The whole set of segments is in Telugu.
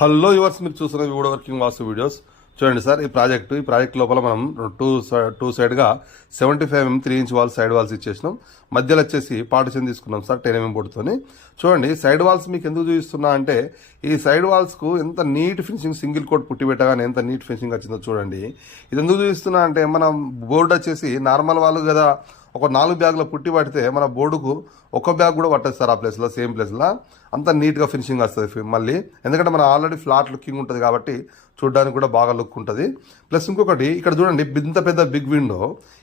హలో యువర్స్, మీరు చూస్తున్న వుడ్ వర్కింగ్ వాస్తు వీడియోస్ చూడండి సార్. ఈ ప్రాజెక్ట్ లోపల మనం టూ సైడ్గా 75mm 3-inch walls side walls ఇచ్చేసినాం. మధ్యలో వచ్చేసి పార్టిషన్ తీసుకున్నాం సార్ 10mm బోర్డుతోని. చూడండి సైడ్ వాల్స్ మీకు ఎందుకు చూపిస్తున్నా అంటే ఈ సైడ్ వాల్స్కు ఎంత నీట్ ఫినిషింగ్, సింగిల్ కోట్ పుట్టి పెట్టగానే ఎంత నీట్ ఫినిషింగ్ వచ్చిందో చూడండి. ఇది ఎందుకు చూపిస్తున్నా అంటే మన బోర్డు వచ్చేసి నార్మల్ వాళ్ళు కదా, ఒక 4 బ్యాగుల పుట్టి పడితే మన బోర్డుకు ఒక బ్యాగ్ కూడా పట్టదు సార్. ఆ ప్లేస్లో సేమ్ ప్లేస్లో అంత నీట్గా ఫినిషింగ్ వస్తుంది మళ్ళీ. ఎందుకంటే మన ఆల్రెడీ ఫ్లాట్ లుకింగ్ ఉంటుంది కాబట్టి చూడడానికి కూడా బాగా లుక్ ఉంటుంది. ప్లస్ ఇంకొకటి ఇక్కడ చూడండి, ఇంత పెద్ద బిగ్ విండో.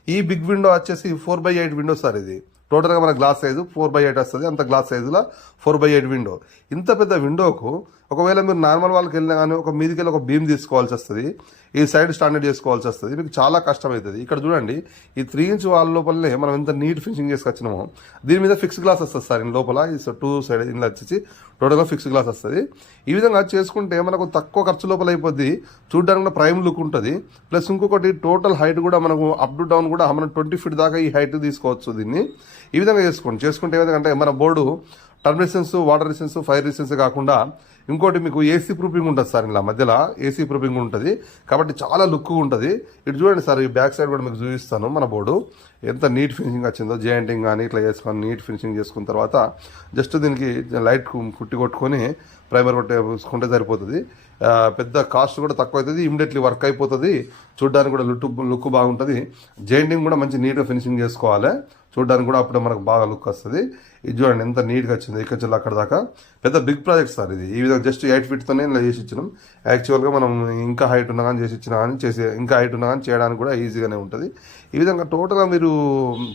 ఈ బిగ్ విండో వచ్చేసి 4x8 విండో సార్. ఇది టోటల్గా మన గ్లాస్ సైజు 4x8 వస్తుంది. అంత గ్లాస్ సైజులో 4x8 విండో. ఇంత పెద్ద విండోకు ఒకవేళ మీరు నార్మల్ వాళ్ళకి వెళ్ళినా కానీ ఒక మీదికి వెళ్ళి ఒక బీమ్ తీసుకోవాల్సి వస్తుంది, ఈ సైడ్ స్టాండర్డ్ చేసుకోవాల్సి వస్తుంది, మీకు చాలా కష్టం అవుతుంది. ఇక్కడ చూడండి ఈ 3-inch వాల్ లోపలనే మనం ఎంత నీట్ ఫినిషింగ్ చేసుకొచ్చినామో దీని మీద ఫిక్స్ గ్లాస్ వస్తుంది సార్. లోపల ఈ 2 సైడ్ ఇంట్లో వచ్చేసి టోటల్గా ఫిక్స్ గ్లాస్ వస్తుంది. ఈ విధంగా చేసుకుంటే మనకు తక్కువ ఖర్చు లోపల అయిపోద్ది, చూడడానికి కూడా ప్రైమ్ లుక్ ఉంటుంది. ప్లస్ ఇంకొకటి టోటల్ హైట్ కూడా మనకు అప్ టు డౌన్ కూడా మనం 20 feet దాకా ఈ హైట్ తీసుకోవచ్చు. దీన్ని ఈ విధంగా చేసుకుంటే ఏదంటే మన board term resistance, water resistance, fire resistance కాకుండా ఇంకోటి మీకు ఏసీ ప్రూఫింగ్ ఉంటుంది సార్. ఇలా మధ్యలో ఏసీ ప్రూఫింగ్ ఉంటుంది కాబట్టి చాలా లుక్ ఉంటుంది. ఇటు చూడండి సార్, ఈ బ్యాక్ సైడ్ కూడా మీకు చూపిస్తాను. మన బోర్డు ఎంత నీట్ ఫినిషింగ్ వచ్చిందో, జాయింటింగ్ కానీ ఇట్లా చేసుకొని నీట్ ఫినిషింగ్ చేసుకున్న తర్వాత జస్ట్ దీనికి లైట్ కుట్టి కొట్టుకొని ప్రైమర్ కొట్టేసుకుంటే సరిపోతుంది. పెద్ద కాస్ట్ కూడా తక్కువ అవుతుంది, ఇమీడియట్లీ వర్క్ అయిపోతుంది, చూడడానికి కూడా లుక్ బాగుంటుంది. జాయింటింగ్ కూడా మంచి నీట్గా ఫినిషింగ్ చేసుకోవాలి, చూడడానికి కూడా అప్పుడే మనకు బాగా లుక్ వస్తుంది. ఇది చూడండి ఎంత నీట్గా వచ్చింది ఇక్కడ నుంచి అక్కడ దాకా. పెద్ద బిగ్ ప్రాజెక్ట్ సార్ ఇది. ఈ విధంగా జస్ట్ 8 feetతోనే ఇలా చేసి ఇచ్చినాం. యాక్చువల్గా మనం ఇంకా హైట్ ఉన్నా కానీ ఇంకా హైట్ ఉన్నా కానీ చేయడానికి కూడా ఈజీగానే ఉంటుంది. ఈ విధంగా టోటల్గా మీరు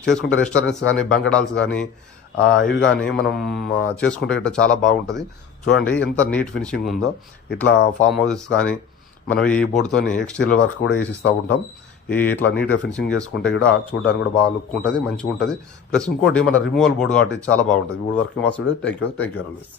చేసుకుంటే రెస్టారెంట్స్ కానీ, బంకడాల్స్ కానీ ఇవి కానీ మనం చేసుకుంటే ఇట్లా చాలా బాగుంటుంది. చూడండి ఎంత నీట్ ఫినిషింగ్ ఉందో. ఇట్లా ఫామ్ హౌసెస్ కానీ మనం ఈ బోర్డుతోని ఎక్స్టీరియర్ వర్క్ కూడా వేసిస్తూ ఉంటాం. ఇట్లా నీట్గా ఫినిషింగ్ చేసుకుంటే కూడా చూడడానికి కూడా బాగా లుక్ ఉంటుంది, మంచిగా ఉంటుంది. ప్లస్ ఇంకోటి మన రిమూవల్ బోర్డు కాబట్టి చాలా బాగుంటుంది. Wood working vastu video. Thank you always.